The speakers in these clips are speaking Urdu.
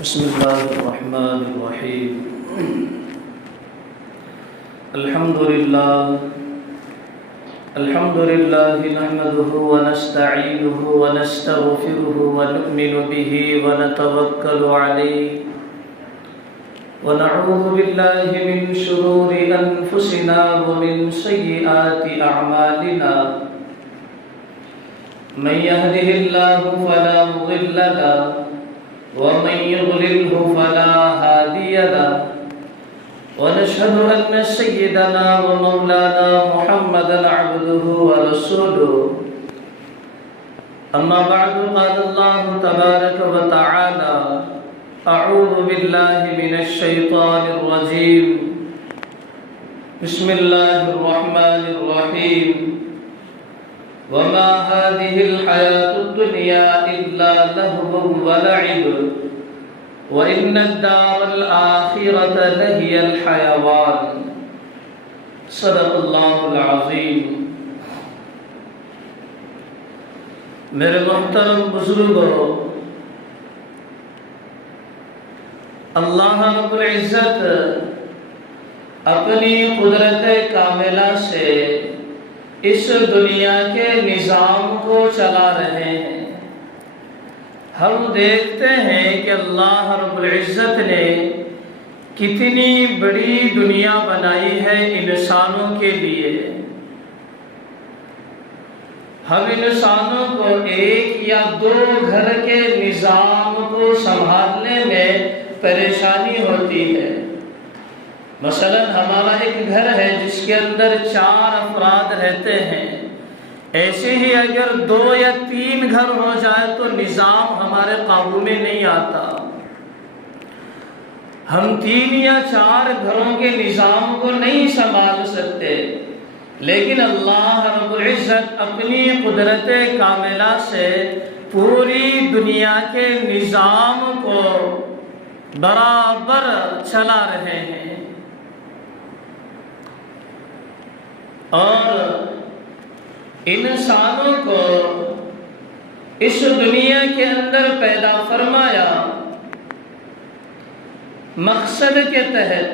بسم الله الرحمن الرحيم. الحمد لله نحمده ونستعينه ونستغفره ونؤمن به ونتوكل عليه ونعوذ بالله من شرور أنفسنا ومن سيئات أعمالنا. من يهده الله فلا مضل له ومن يضلله فلا هادي له. ونشهد أن سيدنا ومولانا محمدا عبده ورسوله. أما بعد قال الله تبارك وتعالى: أعوذ بالله من الشيطان الرجيم. بسم الله الرحمن الرحيم. وما هذه الحياة الدنيا إلا لهو ولعب وإن الدار الآخرة لهي الحيوان. صدق الله العظيم. میرے محترم بزرگوں، اللہ رب العزت اپنی قدرت کاملہ سے اس دنیا کے نظام کو چلا رہے ہیں. ہم دیکھتے ہیں کہ اللہ رب العزت نے کتنی بڑی دنیا بنائی ہے انسانوں کے لیے. ہم انسانوں کو ایک یا دو گھر کے نظام کو سنبھالنے میں پریشانی ہوتی ہے. مثلا ہمارا ایک گھر ہے جس کے اندر 4 افراد رہتے ہیں. ایسے ہی اگر 2 یا 3 گھر ہو جائے تو نظام ہمارے قابو میں نہیں آتا. ہم 3 یا 4 گھروں کے نظام کو نہیں سنبھال سکتے، لیکن اللہ رب العزت اپنی قدرت کاملہ سے پوری دنیا کے نظام کو برابر چلا رہے ہیں. اور انسانوں کو اس دنیا کے اندر پیدا فرمایا مقصد کے تحت.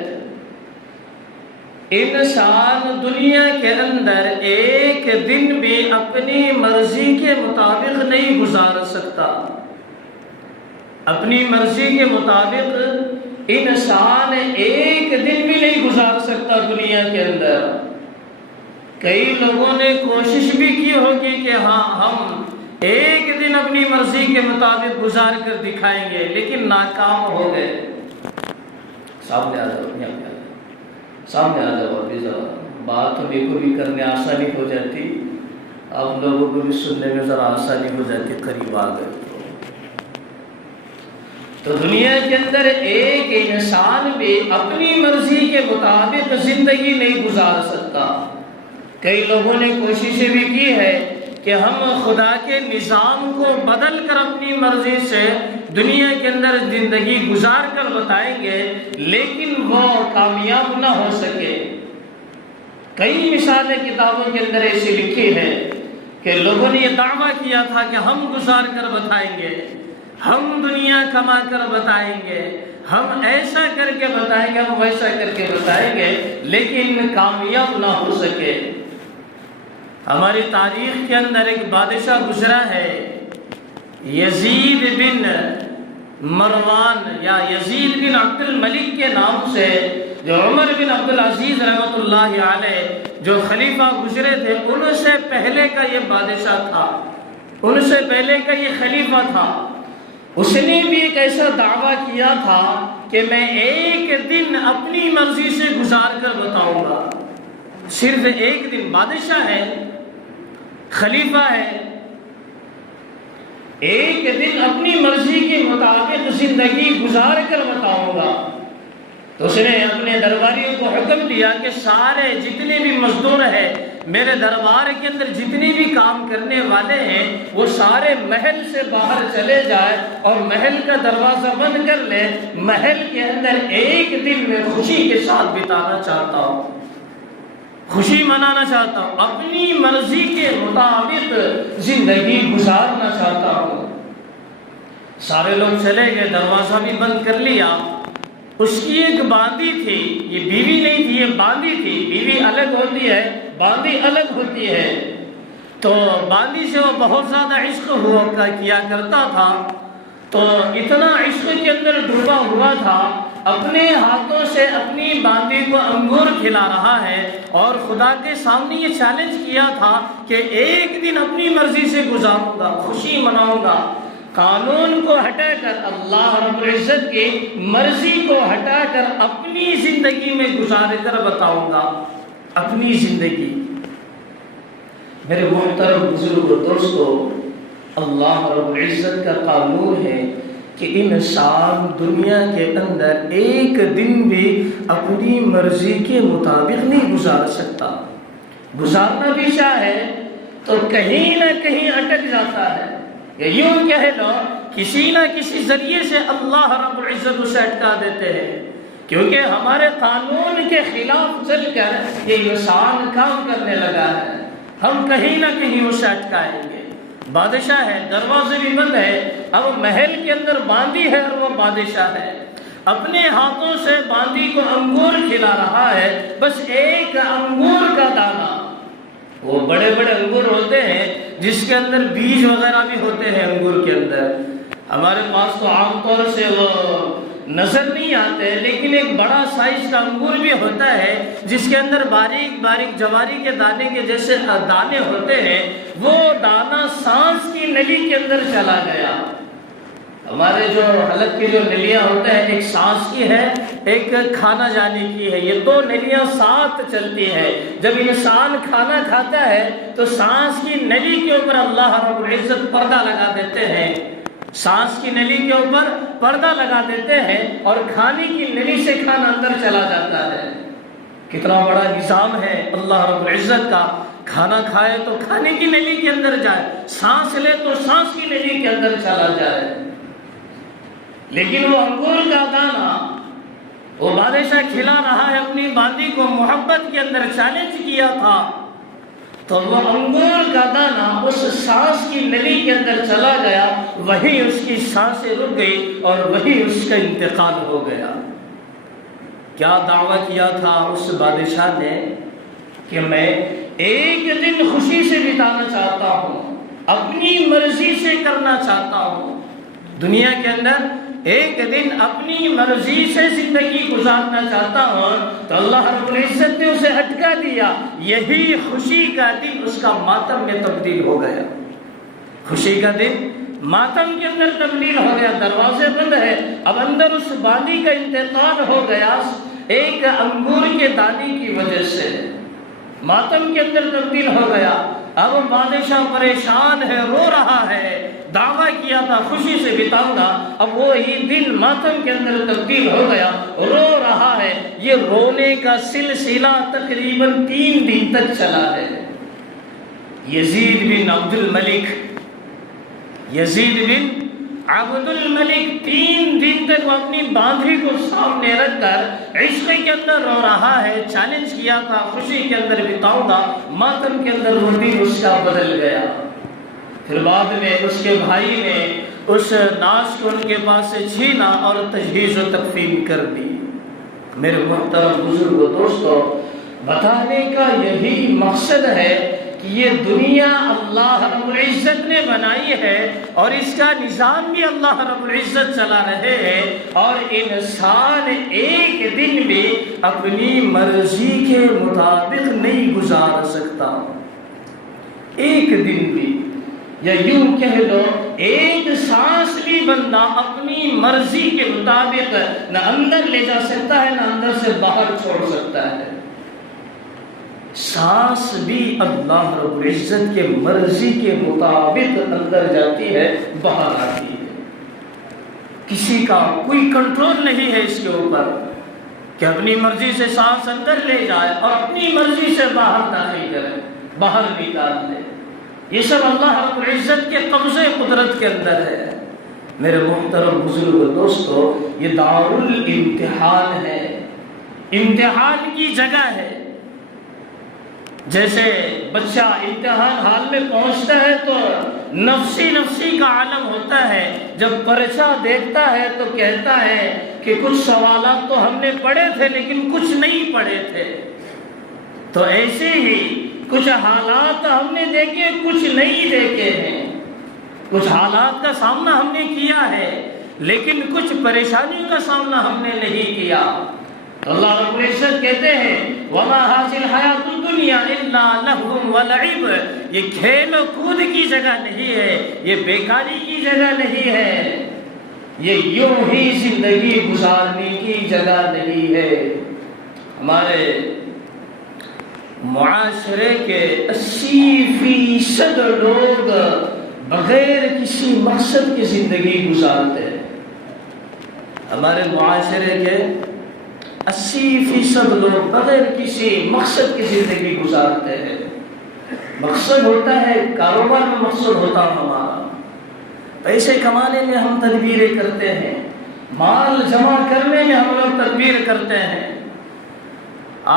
انسان دنیا کے اندر ایک دن بھی اپنی مرضی کے مطابق نہیں گزار سکتا. اپنی مرضی کے مطابق انسان ایک دن بھی نہیں گزار سکتا دنیا کے اندر. کئی لوگوں نے کوشش بھی کی ہوگی کہ ہاں ہم ایک دن اپنی مرضی کے مطابق گزار کر دکھائیں گے، لیکن ناکام ہو گئے. سامنے آ جاؤ، سامنے آ جاؤ. ابھی بات میرے کو بھی کرنے آسانی ہو جاتی، آپ لوگوں کو بھی سننے میں ذرا آسانی ہو جاتی. قریب آ گئے تو دنیا کے اندر ایک انسان بھی اپنی مرضی کے مطابق زندگی نہیں گزار سکتا. کئی لوگوں نے کوششیں بھی کی ہے کہ ہم خدا کے نظام کو بدل کر اپنی مرضی سے دنیا کے اندر زندگی گزار کر بتائیں گے، لیکن وہ کامیاب نہ ہو سکے. کئی مثالیں کتابوں کے اندر ایسی لکھی ہے کہ لوگوں نے یہ دعویٰ کیا تھا کہ ہم گزار کر بتائیں گے، ہم دنیا کما کر بتائیں گے، ہم ایسا کر کے بتائیں گے، ہم ویسا کر کے بتائیں گے، لیکن کامیاب نہ ہو سکے. ہماری تاریخ کے اندر ایک بادشاہ گزرا ہے، یزید بن مروان یا یزید بن عبد الملک کے نام سے، جو عمر بن عبد العزیز رحمۃ اللہ علیہ جو خلیفہ گزرے تھے، ان سے پہلے کا یہ بادشاہ تھا، ان سے پہلے کا یہ خلیفہ تھا. اس نے بھی ایک ایسا دعویٰ کیا تھا کہ میں ایک دن اپنی مرضی سے گزار کر بتاؤں گا. صرف ایک دن. بادشاہ ہے، خلیفہ ہے، ایک دن اپنی مرضی کے مطابق زندگی گزار کر بتاؤں گا. تو اس نے اپنے درباریوں کو حکم دیا کہ سارے جتنے بھی مزدور ہیں میرے دربار کے اندر، جتنے بھی کام کرنے والے ہیں، وہ سارے محل سے باہر چلے جائے اور محل کا دروازہ بند کر لے. محل کے اندر ایک دن میں خوشی کے ساتھ بتانا چاہتا ہوں، خوشی منانا چاہتا ہوں، اپنی مرضی کے مطابق زندگی گزارنا چاہتا ہوں. سارے لوگ چلے گئے، دروازہ بھی بند کر لیا۔ اس کی ایک باندی تھی، یہ بیوی نہیں تھی، یہ باندی تھی۔ بیوی الگ ہوتی ہے، باندی الگ ہوتی ہے۔ تو باندی سے وہ بہت زیادہ عشق کیا کرتا تھا، تو اتنا عشق کے اندر ڈوبا ہوا تھا، اپنے ہاتھوں سے اپنی باندی کو انگور کھلا رہا ہے، اور خدا کے سامنے یہ چیلنج کیا تھا کہ ایک دن اپنی مرضی سے گزاروں گا، خوشی مناؤں گا، قانون کو ہٹا کر، اللہ رب العزت کی مرضی کو ہٹا کر اپنی زندگی میں گزار کر بتاؤں گا اپنی زندگی۔ میرے محترم بزرگ دوستو، اللہ رب العزت کا قانون ہے کہ انسان دنیا کے اندر ایک دن بھی اپنی مرضی کے مطابق نہیں گزار سکتا۔ گزارنا بھی چاہے تو کہیں نہ کہیں اٹک جاتا ہے، یا یوں کہہ لو کسی نہ کسی ذریعے سے اللہ رب العزت اسے اٹکا دیتے ہیں، کیونکہ ہمارے قانون کے خلاف چل کر یہ انسان کام کرنے لگا ہے، ہم کہیں نہ کہیں اسے اٹکائیں گے۔ بادشاہ ہے، دروازے بھی بند ہے، اب محل کے اندر باندی ہے اور وہ بادشاہ ہے، اپنے ہاتھوں سے باندی کو انگور کھلا رہا ہے، بس ایک انگور کا دانہ، وہ بڑے بڑے انگور ہوتے ہیں جس کے اندر بیج وغیرہ بھی ہوتے ہیں انگور کے اندر، ہمارے پاس تو عام طور سے وہ نظر نہیں آتے، لیکن ایک بڑا سائز کا انگور بھی ہوتا ہے جس کے اندر باریک باریک جواری کے دانے کے جیسے دانے ہوتے ہیں، وہ دانہ سانس کی نلی کے اندر چلا گیا۔ ہمارے جو حلق کی جو نلیاں ہوتے ہیں، ایک سانس کی ہے، ایک کھانا جانے کی ہے، یہ دو نلیاں ساتھ چلتی ہیں۔ جب انسان کھانا کھاتا ہے تو سانس کی نلی کے اوپر اللہ رب العزت پردہ لگا دیتے ہیں، سانس کی نلی کے اوپر پردہ لگا دیتے ہیں، اور کھانے کی نلی سے کھانا اندر چلا جاتا ہے۔ کتنا بڑا نظام ہے اللہ رب العزت کا، کھانا کھائے تو کھانے کی نلی کے اندر جائے، سانس لے تو سانس کی نلی کے اندر چلا جائے۔ لیکن وہ انگور کا دانہ وہ بادشاہ کھلا رہا ہے اپنی باندی کو، محبت کے اندر چیلنج کیا تھا، تو وہ انگور کا دانہ اس سانس کی نلی کے اندر چلا گیا، وہی اس کی سانسیں رک گئی اور وہی اس کا انتقال ہو گیا۔ کیا دعویٰ کیا تھا اس بادشاہ نے کہ میں ایک دن خوشی سے بتانا چاہتا ہوں، اپنی مرضی سے کرنا چاہتا ہوں، دنیا کے اندر ایک دن اپنی مرضی سے زندگی گزارنا چاہتا ہوں، تو اللہ رب العزت نے اسے ہٹکا دیا۔ یہی خوشی کا دن اس کا ماتم میں تبدیل ہو گیا، خوشی کا دن ماتم کے اندر تبدیل ہو گیا۔ دروازے بند ہے، اب اندر اس باندی کا انتقال ہو گیا، ایک انگور کے دانے کی وجہ سے ماتم کے اندر تبدیل ہو گیا۔ اب بادشاہ پریشان ہے، رو رہا ہے، دعویٰ کیا تھا خوشی سے بتاؤں گا، اب وہی دن ماتم کے اندر تبدیل ہو گیا، رو رہا ہے۔ یہ رونے کا سلسلہ تقریباً 3 دن تک چلا ہے۔ یزید بن عبد الملک 3 دن تک وہ اپنی باندھی کو سامنے رکھ کر عشق کے اندر رو رہا ہے، چیلنج کیا تھا خوشی کے اندر بتاؤں گا، ماتم کے اندر وہ دن اس کا بدل گیا۔ پھر بعد میں اس کے بھائی نے اس ناش کو ان کے پاس سے چھینا اور تجہیز و تکفین کر دی۔ میرے محترم بزرگ و دوستو، بتانے کا یہی مقصد ہے کہ یہ دنیا اللہ رب العزت نے بنائی ہے، اور اس کا نظام بھی اللہ رب العزت چلا رہے ہیں، اور انسان ایک دن بھی اپنی مرضی کے مطابق نہیں گزار سکتا، ایک دن بھی، یا یوں کہہ لو ایک سانس بھی بندہ اپنی مرضی کے مطابق نہ اندر لے جا سکتا ہے، نہ اندر سے باہر چھوڑ سکتا ہے۔ سانس بھی اللہ رب العزت کے مرضی کے مطابق اندر جاتی ہے، باہر آتی ہے، کسی کا کوئی کنٹرول نہیں ہے اس کے اوپر کہ اپنی مرضی سے سانس اندر لے جائے اور اپنی مرضی سے باہر داخل کرے، باہر نکال دے۔ یہ سب اللہ رب العزت کے قبضے قدرت کے اندر ہے۔ میرے محترم بزرگ دوستو، یہ دار الامتحان ہے، امتحان کی جگہ ہے۔ جیسے بچہ امتحان حال میں پہنچتا ہے تو نفسی کا عالم ہوتا ہے، جب پرچہ دیکھتا ہے تو کہتا ہے کہ کچھ سوالات تو ہم نے پڑھے تھے لیکن کچھ نہیں پڑھے تھے۔ تو ایسے ہی کچھ حالات ہم نے دیکھے، کچھ نہیں دیکھے ہیں، کچھ حالات کا سامنا ہم نے کیا ہے لیکن کچھ پریشانیوں کا سامنا ہم نے نہیں کیا۔ تو اللہ رب العزت کہتے ہیں وَمَا هَٰذِهِ الْحَيَاةُ الدُّنْيَا إِلَّا لَهْوٌ وَلَعِبٌ، یہ کھیل و کود کی جگہ نہیں ہے، یہ بیکاری کی جگہ نہیں ہے، یہ یوں ہی زندگی گزارنے کی جگہ نہیں ہے۔ ہمارے معاشرے کے 80% لوگ بغیر کسی مقصد کی زندگی گزارتے ہیں۔ ہمارے معاشرے کے 80% لوگ بغیر کسی مقصد کی زندگی گزارتے ہیں۔ مقصد ہوتا ہے کاروبار میں، مقصد ہوتا ہے ہمارا پیسے کمانے میں ہم تدبیریں کرتے ہیں، مال جمع کرنے میں ہم لوگ تدبیر کرتے ہیں۔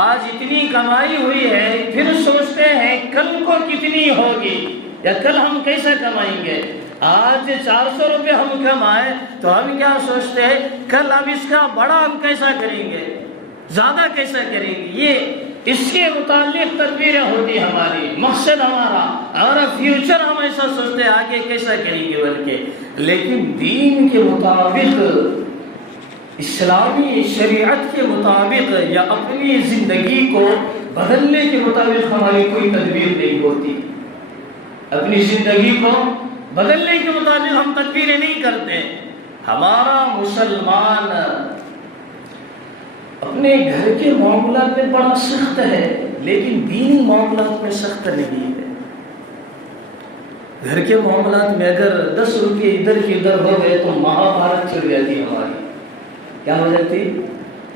آج اتنی کمائی ہوئی ہے، پھر سوچتے ہیں کل کو کتنی ہوگی یا کل ہم کیسے کمائیں گے۔ آج 400 روپے ہم کمائے تو ہم کیا سوچتے ہیں کل ہم اس کا بڑا ہم کیسا کریں گے، زیادہ کیسا کریں گے۔ یہ اس کے متعلق تدبیریں ہوتی ہماری، مقصد ہمارا فیوچر ہم ایسا سوچتے ہیں آگے کیسا کریں گے بلکہ، لیکن دین کے مطابق، اسلامی شریعت کے مطابق یا اپنی زندگی کو بدلنے کے مطابق ہماری کوئی تدبیر نہیں ہوتی۔ اپنی زندگی کو بدلنے کے مطابق ہم تدبیریں نہیں کرتے۔ ہمارا مسلمان اپنے گھر کے معاملات میں بڑا سخت ہے لیکن دینی معاملات میں سخت نہیں ہے۔ گھر کے معاملات میں اگر 10 روپے ادھر کی ادھر ہو گئے تو مہابھارت چھڑ جاتی ہماری۔ کیا ہو جاتی؟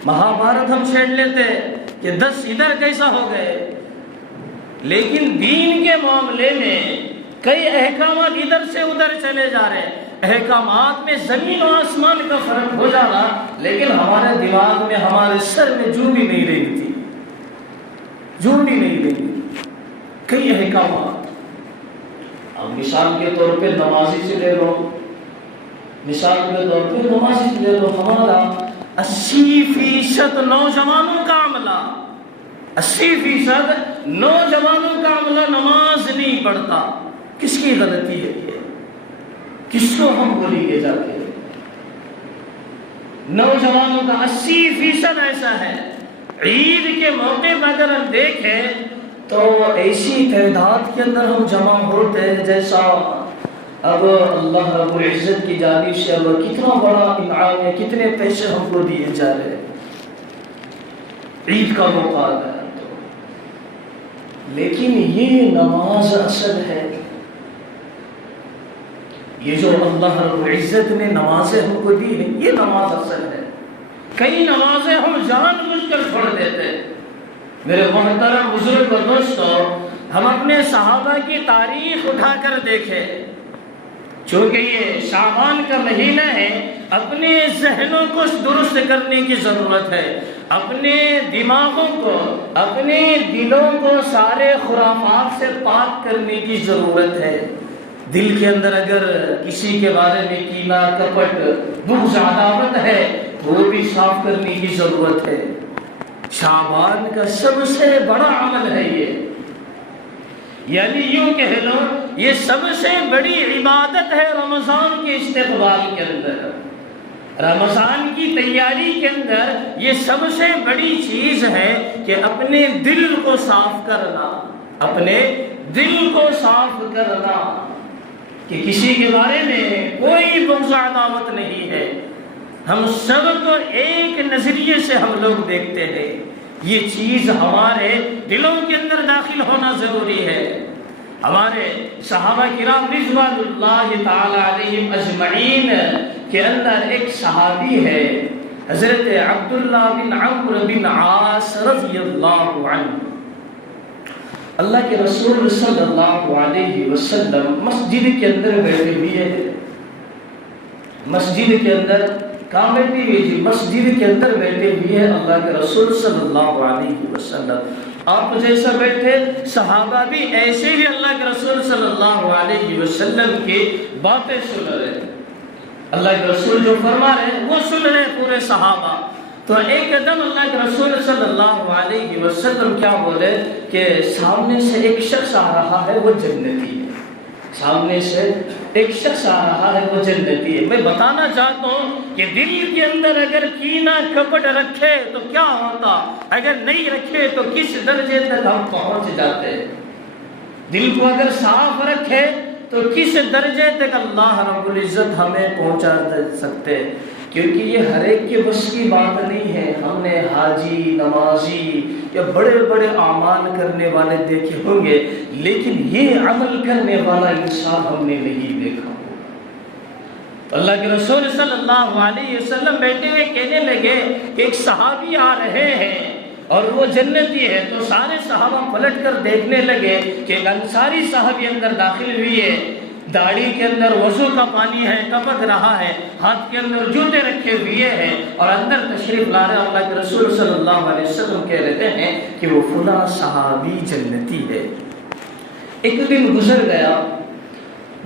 مہابھارت ہم چھیڑ لیتے کہ 10 ادھر کیسا ہو گئے۔ لیکن دین کے معاملے میں کئی احکامات ادھر سے ادھر چلے جا رہے ہیں، احکامات میں زمین و آسمان کا فرق ہو جا رہا، لیکن ہمارے دماغ میں، ہمارے سر میں جوں بھی نہیں رہی تھی، جوں بھی نہیں رہی کئی احکامات۔ اب مثال کے طور پہ نمازی سے لے لو، مثال کے طور پہ نمازی سے لے لو، ہمارا 80% نوجوانوں کا عملہ، 80% نوجوانوں کا عملہ نماز نہیں پڑھتا۔ کس کی غلطی ہے یہ؟ کس کو ہم بولیں گے جا کے؟ نوجوانوں کا 80% ایسا ہے۔ عید کے موقع پر اگر ہم دیکھیں تو ایسی تعداد کے اندر ہم جمع ہوتے ہیں جیسا اب اللہ رب العزت کی جانب سے اب کتنا بڑا انعام ہے، کتنے پیسے ہم کو دیے جا رہے ہیں عید کا موقع ہے تو۔ لیکن یہ نماز اصل ہے، یہ جو اللہ رب العزت نے نمازیں ہم کو دی ہیں یہ نماز اصل ہے۔ کئی نمازیں ہم جان بوجھ کر چھوڑ دیتے ہیں۔ میرے محترم بزرگ اور دوستو، ہم اپنے صحابہ کی تاریخ اٹھا کر دیکھیں، چونکہ یہ شعبان کا مہینہ ہے، اپنے ذہنوں کو درست کرنے کی ضرورت ہے، اپنے دماغوں کو، اپنے دلوں کو سارے خرافات سے پاک کرنے کی ضرورت ہے۔ دل کے اندر اگر کسی کے بارے میں کینہ، کپٹ، بغض، عداوت ہے وہ بھی صاف کرنے کی ضرورت ہے۔ شعبان کا سب سے بڑا عمل ہے یہ، یعنی یوں کہہ لو یہ سب سے بڑی عبادت ہے رمضان کے استقبال کے اندر، رمضان کی تیاری کے اندر یہ سب سے بڑی چیز ہے کہ اپنے دل کو صاف کرنا، اپنے دل کو صاف کرنا، کہ کسی کے بارے میں کوئی بغض و عداوت نہیں ہے، ہم سب کو ایک نظریے سے ہم لوگ دیکھتے ہیں۔ یہ چیز ہمارے دلوں کے اندر داخل ہونا ضروری ہے۔ ہمارے صحابہ کرام رضوان اللہ تعالی علیہم اجمعین کے اندر ایک صحابی ہے حضرت عبداللہ بن عمرو بن عاص رضی اللہ عنہ۔ اللہ کے رسول صلی اللہ علیہ وسلم مسجد کے اندر بیٹھے ہوئے ہیں، مسجد کے اندر کہاں بیٹھے ہوئے جی؟ مسجد کے اندر بیٹھے ہوئے ہیں اللہ کے رسول صلی اللہ علیہ وسلم۔ آپ جیسا بیٹھے، صحابہ بھی ایسے ہی اللہ کے رسول صلی اللہ علیہ وسلم کی باتیں سن رہے ہیں، اللہ کے رسول جو فرما رہے ہیں وہ سن رہے ہیں پورے صحابہ۔ تو ایک دم اللہ کے رسول صلی اللہ علیہ وسلم کیا بولے کہ سامنے سے ایک شخص آ رہا ہے وہ جنتی ہے، سامنے سے ایک شخص آ رہا ہے وہ جنتی ہے۔ میں بتانا چاہتا ہوں کہ دل کے اندر اگر کینہ کپٹ رکھے تو کیا ہوتا، اگر نہیں رکھے تو کس درجے تک ہم پہنچ جاتے ہیں۔ دل کو اگر صاف رکھے تو کس درجے تک اللہ رب العزت ہمیں پہنچا سکتے، کیونکہ یہ ہر ایک کے بس کی بات نہیں ہے۔ ہم نے حاجی، نمازی یا بڑے بڑے اعمال کرنے والے دیکھے ہوں گے، لیکن یہ عمل کرنے والا انسان ہم نے نہیں دیکھا۔ تو اللہ کے رسول صلی اللہ علیہ وسلم بیٹھے ہوئے کہنے لگے کہ ایک صحابی آ رہے ہیں اور وہ جنتی ہے۔ تو سارے صحابہ پلٹ کر دیکھنے لگے کہ ایک انصاری صحابی اندر داخل ہوئی ہے، داڑھی کے اندر وضو کا پانی ہے، ٹپک رہا ہے، ہاتھ کے اندر جوتے رکھے ہوئے ہیں اور اندر تشریف لا رہے۔ اللہ کے رسول صلی اللہ علیہ وسلم کہہ رہے ہیں کہ وہ فلاں صحابی جنتی ہے۔ ایک دن گزر گیا،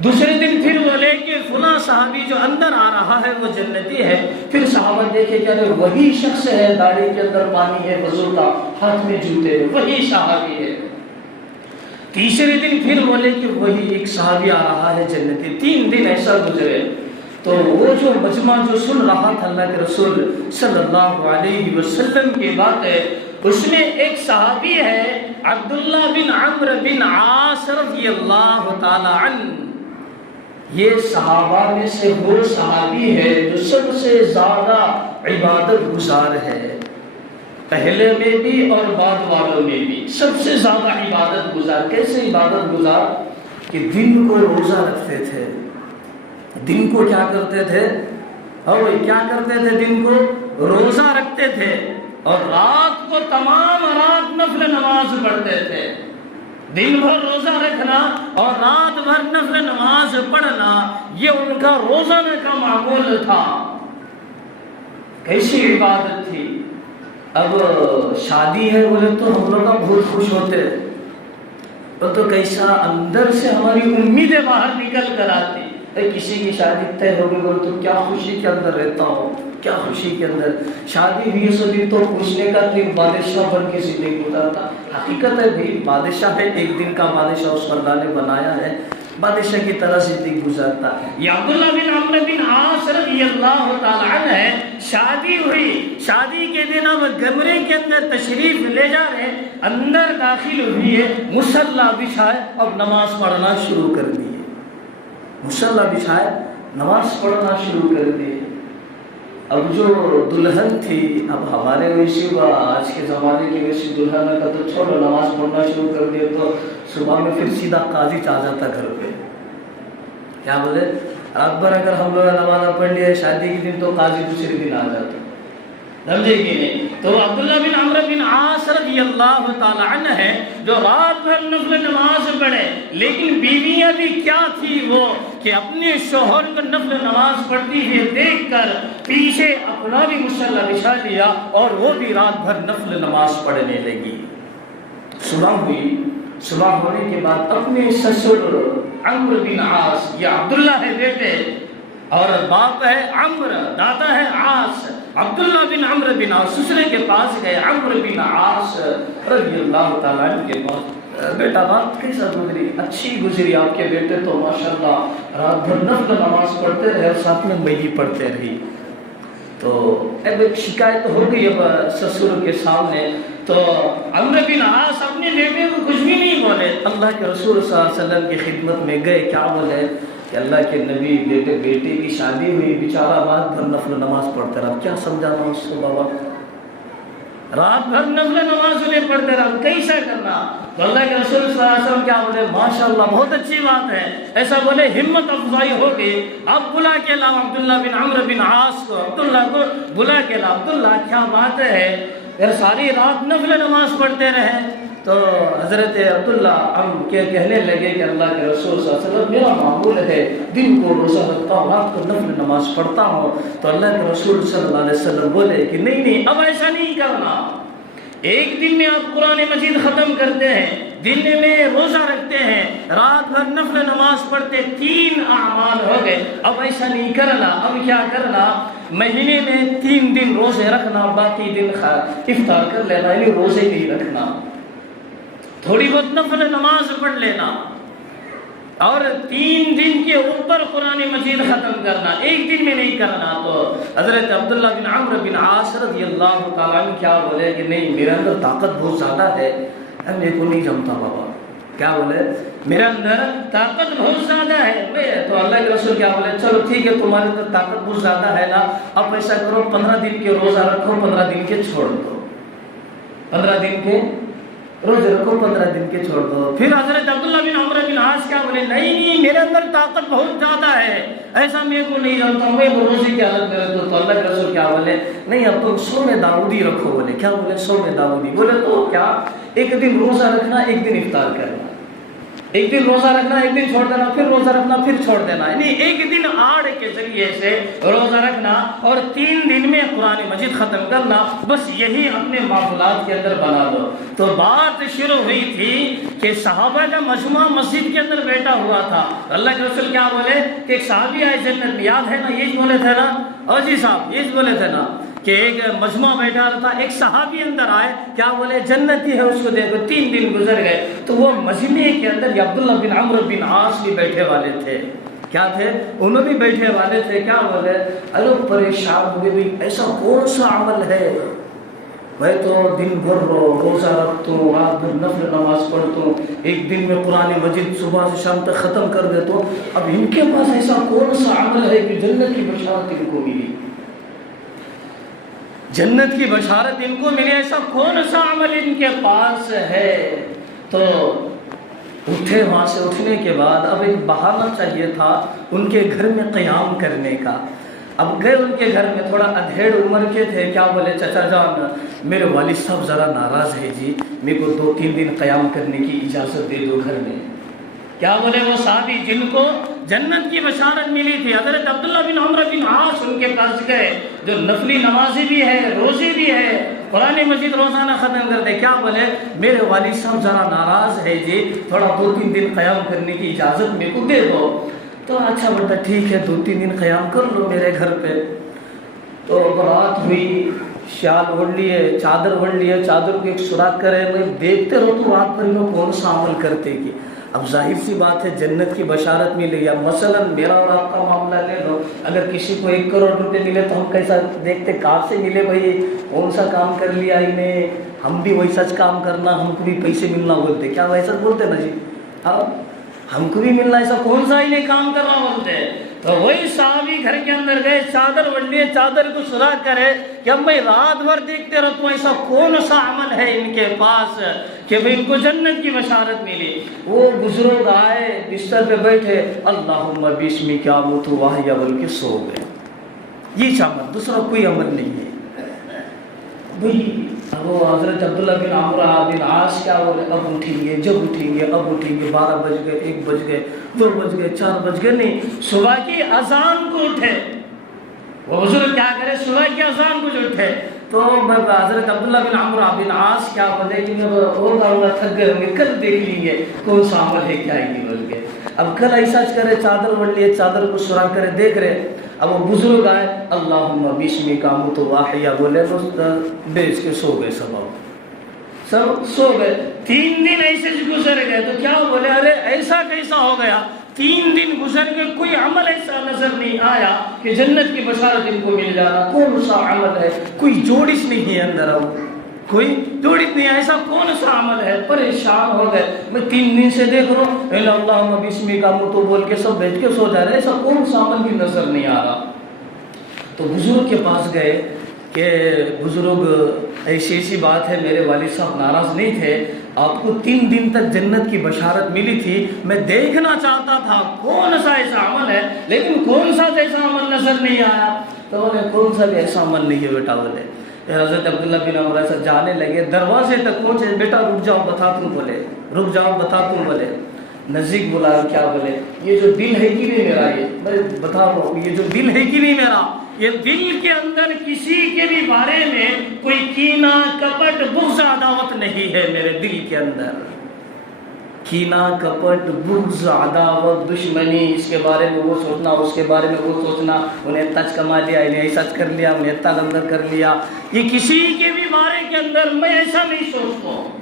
دوسرے دن پھر وہ لے کے فلاں صحابی جو اندر آ رہا ہے وہ جنتی ہے۔ پھر صحابہ دیکھے کہ ارے وہی شخص ہے، داڑھی کے اندر پانی ہے، وضو کا، ہاتھ میں جوتے ہیں، وہی صحابی ہے۔ تیسرے دن پھر بولے کہ وہی ایک صحابی آ رہا ہے جنتی۔ 3 دن ایسا گزرے تو وہ جو مجمع جو سن رہا تھا اللہ کے رسول صلی اللہ علیہ وسلم کی بات ہے، اس میں ایک صحابی ہے عبداللہ بن عمرو بن عاص رضی اللہ تعالی عنہ۔ یہ صحابہ میں سے وہ صحابی ہے جو سب سے زیادہ عبادت گزار ہے، پہلے میں بھی اور بعد والوں میں بھی سب سے زیادہ عبادت گزار۔ کیسے عبادت گزار کہ دن کو روزہ رکھتے تھے، دن کو کیا کرتے تھے، اور کیا کرتے تھے، دن کو روزہ رکھتے تھے اور رات کو تمام رات نفل نماز پڑھتے تھے۔ دن بھر روزہ رکھنا اور رات بھر نفل نماز پڑھنا یہ ان کا روزانہ کا معمول تھا۔ کیسی عبادت تھی۔ اب شادی ہے بولے تو ہم لوگ بہت خوش ہوتے ہیں، تو کیسا اندر سے ہماری امیدیں باہر نکل کر آتی۔ کسی کی شادی طے ہو گئی بولے تو کیا خوشی کے اندر رہتا ہوں، کیا خوشی کے اندر شادی ہوئی سو دن تو پوچھنے کا دن بادشاہ بن کے زندگی گزارتا۔ حقیقت ہے بھی بادشاہ ہے، ایک دن کا بادشاہ اس اللہ نے بنایا ہے، بادشاہ کی طرح زندگی گزارتا ہے۔ یہ عبداللہ بن عمرو بن عاص رضی اللہ تعالی عنہ ہے، شادی ہوئی، شادی کے دن اب کمرے کے اندر تشریف لے جا رہے، اندر داخل ہوئی ہے، مصلی بچھائے اب نماز پڑھنا شروع کر دی، مصلی بچھائے نماز پڑھنا شروع کر دی۔ اب جو دلہن تھی، اب ہمارے ویسے آج کے زمانے کی ویسی دلہن کا تو چھوڑو، نماز پڑھنا شروع کر دیا تو صبح میں پھر سیدھا قاضی آ جاتا گھر پہ۔ کیا بولے، رات بھر اگر ہم لوگ نماز پڑھ لیے شادی کے دن تو قاضی دوسرے دن آ جاتا، سمجھے کہ نہیں؟ تو عبداللہ بن عمرو بن عاص رضی اللہ تعالی عنہ ہے جو رات بھر نفل نماز پڑھے، لیکن بیویاں بھی کیا تھی وہ کہ اپنے شوہر کو نفل نماز پڑھتی ہوئے دیکھ کر پیچھے اپنا بھی مصلی بچھا لیا اور وہ بھی رات بھر نفل نماز پڑھنے لگی۔ صبح ہوئی، صبح ہونے کے بعد اپنے سسر عمرو بن عاص، یہ عبداللہ ہے بیٹے اور باپ ہے عمرو، دادا ہے عاص، عبداللہ بن عمرو بن عاص سسرے کے پاس گئے۔ عمرو بن عاص رضی اللہ تعالیٰ عنہ کے پاس، بیٹا رات کیسا گزری؟ اچھی گزری، آپ کے بیٹے تو ماشاءاللہ رات بھر نفل نماز پڑھتے رہے اور ساتھ میں میلی پڑھتے رہی۔ تو اب ایک شکایت ہو گئی اب سسر کے سامنے، تو عمرو بن عاص اپنے بیٹے کو کچھ بھی نہیں بولے، اللہ کے رسول صلی اللہ علیہ وسلم کی خدمت میں گئے، کیا بولے کہ اللہ کے نبی بیٹے کی شادی ہوئی، بیچارہ رات بھر نفل نماز پڑھتے رہا، کیا سمجھانا اس کو بابا، رات بھر نفل نماز انہیں پڑھتے رہا، کیسا کرنا؟ تو اللہ کے رسول صلی اللہ علیہ وسلم کیا بولے، ماشاءاللہ بہت اچھی بات ہے، ایسا بولے، ہمت افزائی ہو گئی۔ اب بلا کے لاؤ عبداللہ بن عمرو بن عاص کو، عبداللہ کو بلا کے لاؤ، عبداللہ کیا بات ہے یار، ساری رات نفل نماز پڑھتے رہے؟ تو حضرت عبداللہ ہم کہنے لگے کہ اللہ کے رسول صلی اللہ علیہ وسلم میرا معمول ہے دن کو روزہ رکھتا ہوں، رات کو نفل نماز پڑھتا ہوں۔ تو اللہ کے رسول صلی اللہ علیہ وسلم بولے کہ نہیں اب ایسا نہیں کرنا، ایک دن میں آپ قرآن مجید ختم کرتے ہیں، دن میں روزہ رکھتے ہیں، رات بھر نفل نماز پڑھتے، 3 اعمال ہو گئے۔ اب ایسا نہیں کرنا، اب کیا کرنا، مہینے میں 3 دن روزے رکھنا، باقی دن افطار کر لینا، یعنی روزے نہیں رکھنا، تھوڑی بہت نفل نماز پڑھ لینا، اور 3 دن کے اوپر قرآن مجید ختم کرنا، ایک دن میں نہیں کرنا۔ تو حضرت عبداللہ بن عمرو بن عاص رضی اللہ تعالیٰ عنہ کیا بولے کہ نہیں، میرے اندر طاقت بہت زیادہ ہے، میرے کو نہیں جمتا بابا۔ کیا بولے؟ میرے اندر طاقت بہت زیادہ ہے۔ تو اللہ کے رسول کیا بولے، چلو ٹھیک ہے، تمہارے اندر طاقت بہت زیادہ ہے نا، اب ایسا کرو 15 دن کے روزہ رکھو، 15 دن کے چھوڑ دو، 15 دن کے روزے رکھو، 15 دن کے چھوڑ دو۔ پھر حضرت عبداللہ بن عمرو بن عاص کیا بولے، نہیں میرے اندر طاقت بہت زیادہ ہے، ایسا میرے کو نہیں جانتا، میں روزے کی حالت میں رہتا ہوں۔ تو اللہ کے رسول کیا بولے، نہیں اب تم صوم داؤدی رکھو۔ بولے کیا؟ بولے صوم داؤدی۔ بولے تو کیا؟ ایک دن روزہ رکھنا، ایک دن افطار کرنا، ایک دن روزہ رکھنا، ایک دن چھوڑ دینا، پھر روزہ رکھنا، پھر چھوڑ دینا، یعنی ایک دن آڑ کے ذریعے سے روزہ رکھنا اور 3 دن میں قرآن مجید ختم کرنا، بس یہی اپنے معمولات کے اندر بنا دو۔ تو بات شروع ہوئی تھی کہ صحابہ کا مجموعہ مسجد کے اندر بیٹھا ہوا تھا، اللہ کے رسول کیا بولے کہ ایک صحابی آئے جنت میں، یاد ہے نا، یہ بولے تھے نا، اور جی صاحب یہ بولے تھے نا کہ ایک مجموعہ بیٹھا تھا، ایک صحابی اندر آئے، کیا بولے جنتی ہے اس کو دیکھو۔ 3 دن گزر گئے تو وہ مجمع کے اندر عبداللہ بن عمرو بن عاص بھی بیٹھے والے تھے۔ کیا تھے؟ انہوں بھی بیٹھے والے تھے۔ کیا بولے؟ ارے پریشان ہو گئے، بھی ایسا کون سا عمل ہے، میں تو دن بھر روزہ رکھتا ہوں، رات بھر نفل نماز پڑھتا ہوں، ایک دن میں قرآن مجید صبح سے شام تک ختم کر دیتا ہوں، اب ان کے پاس ایسا کون سا عمل ہے کہ جنت کی بشارت ان کو ملی، جنت کی بشارت ان کو ملی، ایسا کون سا عمل ان کے پاس ہے؟ تو اٹھے، وہاں سے اٹھنے کے بعد اب ایک بہانہ چاہیے تھا ان کے گھر میں قیام کرنے کا۔ اب گئے ان کے گھر میں، تھوڑا ادھیڑ عمر کے تھے، کیا بولے چچا جان میرے والد صاحب ذرا ناراض ہے جی، میرے کو 2-3 دن قیام کرنے کی اجازت دے دو گھر میں۔ کیا بولے وہ صحابی جن کو جنت کی بشارت ملی تھی، حضرت عبداللہ بن عمرو بن عاص ان کے پاس گئے، جو نفلی نمازی بھی ہے، روزی بھی ہے، قرآن مجید روزانہ ختم کر دے۔ کیا بولے میرے والد صاحب ذرا ناراض ہے جی، تھوڑا 2-3 دن قیام کرنے کی اجازت میرے کو دے دو۔ تو اچھا بیٹا ٹھیک ہے، 2-3 دن قیام کر لو میرے گھر پہ۔ تو رات ہوئی، شال اوڑھ لیے، چادر اوڑھ لیے، چادر کو ایک سوراخ کرے، میں دیکھتے رہو تو رات بھر میں کون سا عمل کرتے کی۔ اب ظاہر سی بات ہے جنت کی بشارت ملی، یا مثلا میرا اور آپ کا معاملہ لے لو، اگر کسی کو 1 کروڑ روپے ملے تو ہم کیسا دیکھتے، کہاں سے ملے بھائی، کون سا کام کر لیا انہیں، ہم بھی وہی سچ کام کرنا، ہم کو بھی پیسے ملنا بولتے، کیا ویسا بولتے نا جی، اب ہم کو بھی ملنا، ایسا کون سا انہیں کام کرنا بولتے ہیں۔ تو وہی صحابی گھر کے اندر گئے، چادر اوڑھ لیے، چادر کو سوراخ کرے کہ اب میں رات بھر دیکھتے رہتا ہوں ایسا کون سا عمل ہے ان کے پاس کہ ان کو جنت کی بشارت ملی۔ وہ بزرگ آئے، بستر پہ بیٹھے، اللہم بسمک اموت واحیا بول کے سو گئے۔ یہ عمل، دوسرا کوئی عمل نہیں ہے بھئی۔ وہ حضرت عبداللہ بن عمرو بن عاص کیا بولے، اب اٹھیں گے، جب اٹھیں گے، اب اٹھیں گے، 12 بج گئے، 1 بج گئے، 2 بج گئے، 4 بج گئے، نہیں، صبح کی اذان کو اٹھے۔ وہ بزرگ کیا کرے، صبح کی اذان کو اٹھے۔ تو حضرت عبداللہ بن عمرو بن عاص کیا بولے کہ ہوگا تھک گئے ہوں گے، کل دیکھ لیں گے کون سا عمل ہے کیا ہے بول کے۔ اب کل ایسا کرے، چادر اوڑھ لیے، چادر کو سوراخ کرے، دیکھ رہے۔ اب وہ بزرگ آئے، اللہم بسمک اموت واحیا بولے، بیچ کے سو گئے، سب سو گئے۔ 3 دن ایسے گزر گئے تو کیا بولے، ارے ایسا کیسا ہو گیا، 3 دن گزر گئے، کوئی عمل ایسا نظر نہیں آیا کہ جنت کی بشارت ان کو مل جانا، کون سا عمل ہے، کوئی جوڑش نہیں ہے اندر، اب کوئی جوڑش نہیں، ایسا کون سا عمل ہے۔ پریشان ہو گئے، میں 3 دن سے دیکھ رہا ہوں اللہم بسمک اموت بول کے سب بیٹھ کے سو جا رہے، ایسا کون سا عمل بھی نظر نہیں آ رہا۔ تو بزرگ کے پاس گئے کہ بزرگ ایسی بات ہے، میرے والد صاحب ناراض نہیں تھے، آپ کو 3 دن تک جنت کی بشارت ملی تھی، میں دیکھنا چاہتا تھا کون سا ایسا عمل ہے، لیکن کون سا ایسا عمل نظر نہیں آیا۔ تو انہیں کون سا بھی ایسا عمل نہیں ہے بیٹا بولے۔ حضرت عبداللہ بن عمرو ایسا جانے لگے، دروازے تک پہنچے، بیٹا رک جاؤ بتاتا ہوں بولے، رک جاؤ بتاتا ہوں بولے۔ نزدیک بلا، کیا بولے، یہ جو دل ہے کہ نہیں میرا، یہ میں بتا رہا ہوں، یہ جو دل ہے کہ نہیں میرا، یہ دل کے اندر کسی کے بھی بارے میں کوئی کینہ، کپٹ، بغض، عداوت نہیں ہے میرے دل کے اندر۔ کینہ، کپٹ، بغض، عداوت، دشمنی، اس کے بارے میں وہ سوچنا، اس کے بارے میں وہ سوچنا، انہیں تچ کما لیا، انہیں ایسا کر لیا، انہیں اتنا اندر کر لیا، یہ کسی کے بھی بارے کے اندر میں ایسا نہیں سوچتا ہوں۔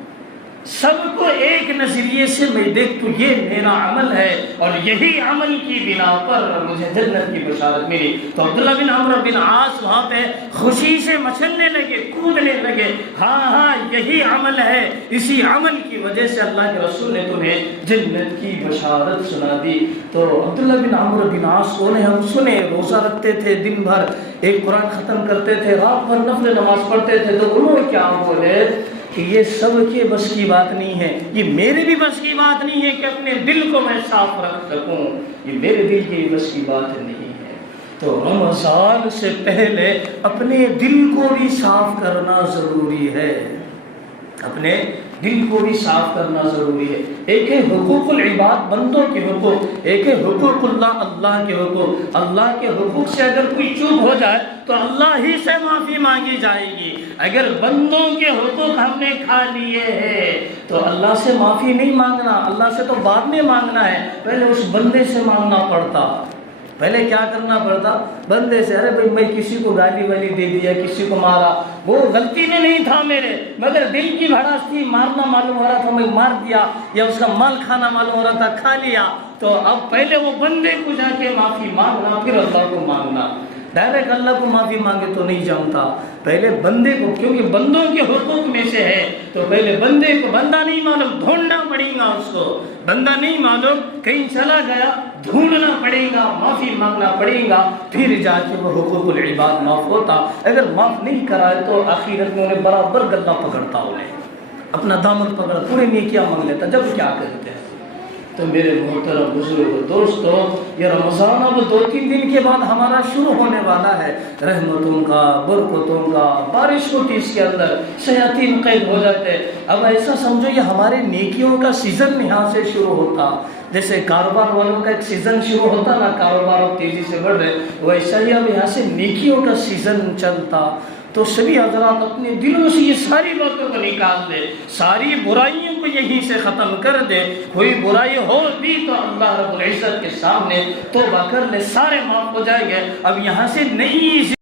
سب کو ایک نظریے سے میں دیکھتا ہوں، یہ میرا عمل ہے اور یہی عمل کی بنا پر مجھے جنت کی بشارت ملی۔ تو عبداللہ بن عمرو بن عاص وہاں پہ خوشی سے مچلنے لگے، کودنے لگے، ہاں یہی عمل ہے، اسی عمل کی وجہ سے اللہ کے رسول نے تمہیں جنت کی بشارت سنا دی۔ تو عبداللہ بن عمرو بن عاص کو ہم سنے، روزہ رکھتے تھے دن بھر، ایک قرآن ختم کرتے تھے، رات بھر نفل نماز پڑھتے تھے، تو انہوں نے کیا بولے کہ یہ سب کے بس کی بات نہیں ہے، یہ میرے بھی بس کی بات نہیں ہے کہ اپنے دل کو میں صاف رکھ سکوں، یہ میرے دل کی بس کی بات نہیں ہے۔ تو رمضان سے پہلے اپنے دل کو بھی صاف کرنا ضروری ہے، اپنے دل کو بھی صاف کرنا ضروری ہے۔ ایک ہے حقوق العباد، بندوں کے حقوق، ایک ہے حقوق اللہ، اللہ کے حقوق۔ اللہ کے حقوق سے اگر کوئی چوک ہو جائے تو اللہ ہی سے معافی مانگی جائے گی۔ اگر بندوں کے حقوق ہم نے کھا لیے ہیں تو اللہ سے معافی نہیں مانگنا، اللہ سے تو بعد میں مانگنا ہے، پہلے اس بندے سے مانگنا پڑتا۔ پہلے کیا کرنا پڑتا؟ بندے سے، ارے بھائی میں کسی کو گالی والی دے دیا، کسی کو مارا، وہ غلطی میں نہیں تھا میرے، مگر دل کی بھڑاس تھی، مارنا معلوم ہو رہا تھا میں مار دیا، یا اس کا مال کھانا معلوم ہو رہا تھا کھا لیا۔ تو اب پہلے وہ بندے کو جا کے معافی مانگنا، پھر اللہ کو مانگنا۔ ڈائریکٹ اللہ کو معافی مانگے تو نہیں جانتا، پہلے بندے کو، کیونکہ بندوں کے حقوق میں سے ہے، تو پہلے بندے کو، بندہ نہیں معلوم ڈھونڈنا پڑے گا، اس کو بندہ نہیں معلوم کہیں چلا گیا، ڈھونڈنا پڑے گا، معافی مانگنا پڑے گا، پھر جا کے وہ حقوق العباد معاف ہوتا۔ اگر معاف نہیں کرائے تو آخرت میں انہیں برابر گلا پکڑتا، انہیں اپنا دامن پکڑ، پورے نیکیاں مانگ لیتا، جب کیا کرتے ہیں۔ تو میرے محترم بزرگ دوستو، یہ رمضان اب 2-3 دن کے بعد ہمارا شروع ہونے والا ہے، رحمتوں کا، برکتوں کا، بارش ہوتی اس کے اندر، شیاطین قید ہو جاتے۔ اب ایسا سمجھو یہ ہمارے نیکیوں کا سیزن یہاں سے شروع ہوتا، جیسے کاروبار والوں کا ایک سیزن شروع ہوتا نا، کاروبار اب تیزی سے بڑھ رہے، ویسا ہی اب یہاں سے نیکیوں کا سیزن چلتا۔ تو سبھی حضرات اپنے دلوں سے یہ ساری باتوں کو نکال دے، ساری برائیوں کو یہیں سے ختم کر دے، کوئی برائی ہو بھی تو اللہ رب العزت کے سامنے توبہ کر لے، سارے معاف ہو جائیں گے۔ اب یہاں سے نئی